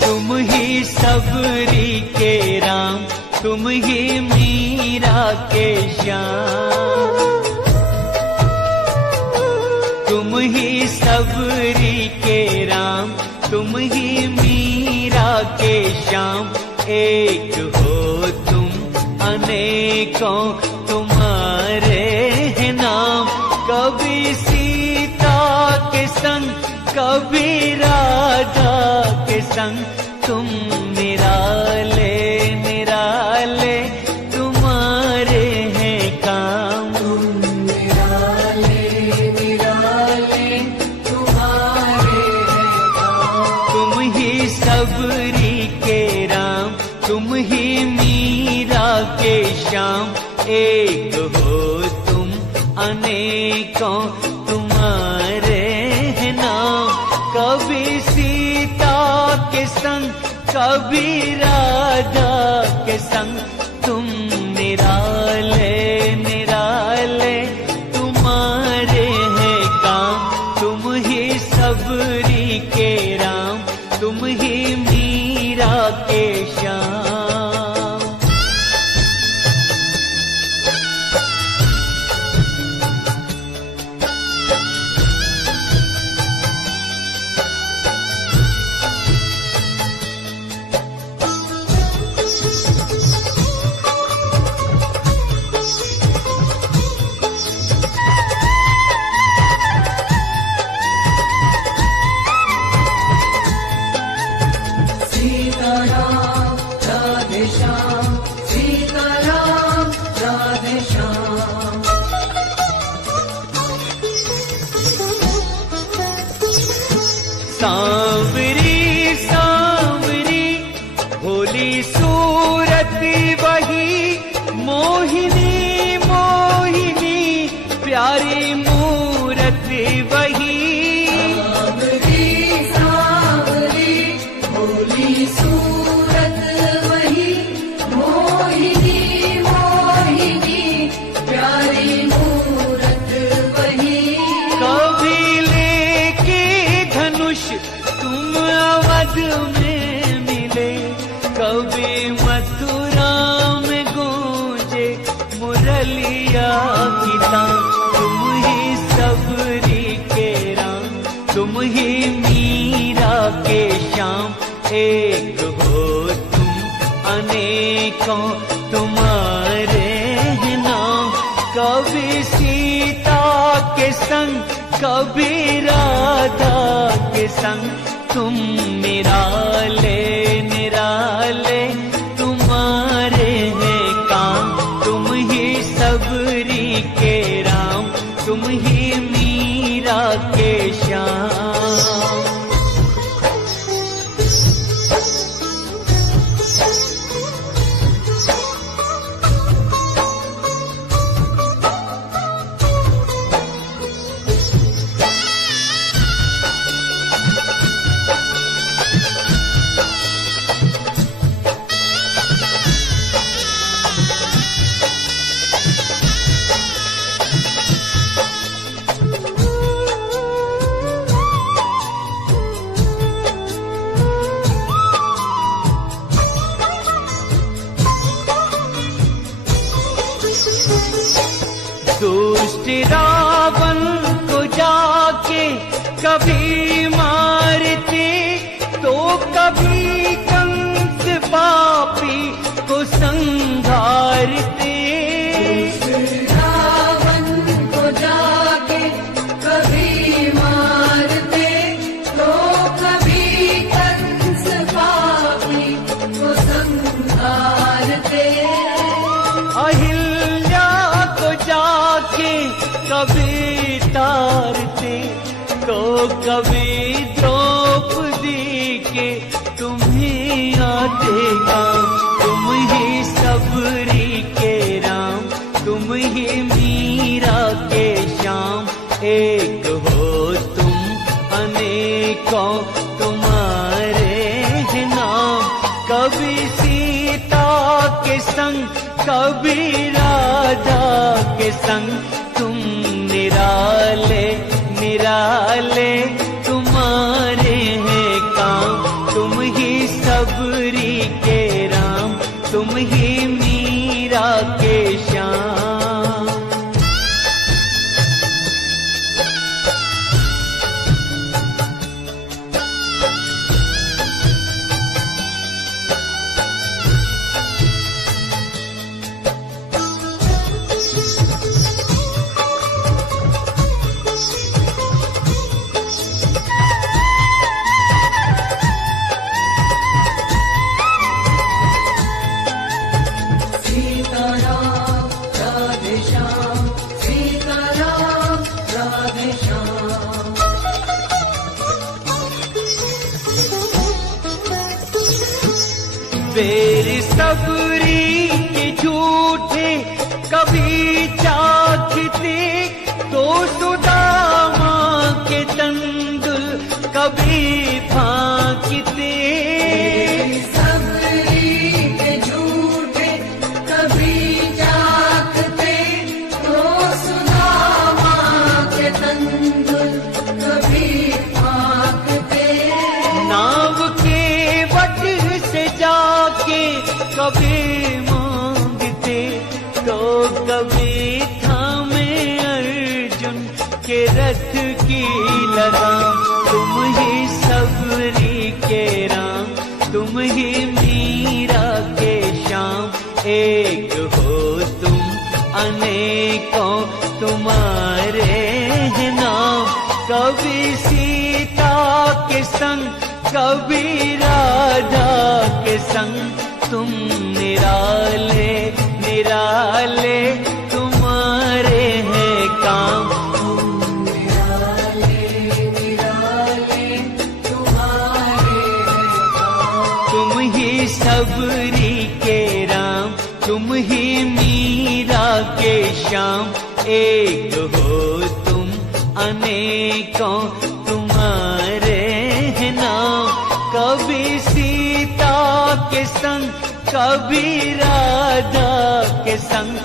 तुम ही सबरी के राम, तुम ही मीरा के श्याम। तुम ही सबरी के राम, तुम ही मीरा के श्याम। एक हो तुम अनेकों तुम्हारे हैं नाम। कभी सीता के संग, कभी राधा के संग, तुम निराले निराले तुम्हारे हैं काम। निराले निराले तुम्हारे हैं काम। तुम ही सबरी के राम, तुम ही मीरा के श्याम। एक हो तुम अनेकों तुम्हारे हैं नाम। कभी सीता के संग, कभी राधा के संग, तुम निराले निराले तुम्हारे हैं काम। तुम ही सबरी के राम, तुम ही मीरा के श्याम। सीताराम राधे श्याम, सीताराम राधे श्याम। सांवरी सांवरी भोली सूरत वही, मोहिनी मोहिनी प्यारी मूरत वही। सांवरी सांवरी भोली सूरत वही, मोहिनी मोहिनी प्यारी मूरत वही। कभी लेके धनुष तुम अवध में मिले, कभी मथुरा में गूंजे मुरलिया की तान। तुम ही सबरी के राम, तुम ही मीरा के श्याम। एक हो तुम अनेकों तुम्हारे हैं नाम। कभी सीता के संग, कभी राधा के संग, तुम निराले निराले तुम्हारे हैं काम। तुम ही सबरी के राम, तुम ही मीरा के श्याम। दुष्ट रावण को जाके कभी मारते, तो कभी कंस पापी को संघारते। रावण को जाके कभी मारते, तो कभी कंस पापी को संहारते। अहिल्या को जाके कभी तारते, तो कभी द्रौपदी के तुम्हें आते काम। तुम ही सबरी के राम, तुम ही मीरा के श्याम। एक हो तुम अनेकों तुम्हारे हैं नाम। कभी सीता के संग, कभी राधा के संग, तुम निराले निराले तुम्हारे हैं काम। बेर सबरी के झूठे कभी चाखते तो सुदामा के तंदुल कभी फांकते। सबरी के झूठे कभी चाखते तो सुदामा के तंदुल कभी फांकते। नाव के वट से जाके कभी मांगते तो कभी थामे अर्जुन के रथ की लगाम। तुम ही सबरी के राम, तुम ही मीरा के श्याम। एक हो तुम अनेकों तुम्हारे हैं नाम। कभी सीता के संग कभी राधा के संग तुम निराले निराले तुम्हारे हैं काम। निराले निराले तुम्हारे हैं काम। तुम ही सबरी के राम, तुम ही मीरा के श्याम। एक हो तुम अनेकों तुम्हारे हैं नाम। कभी सीता के संग कभी राधा के संग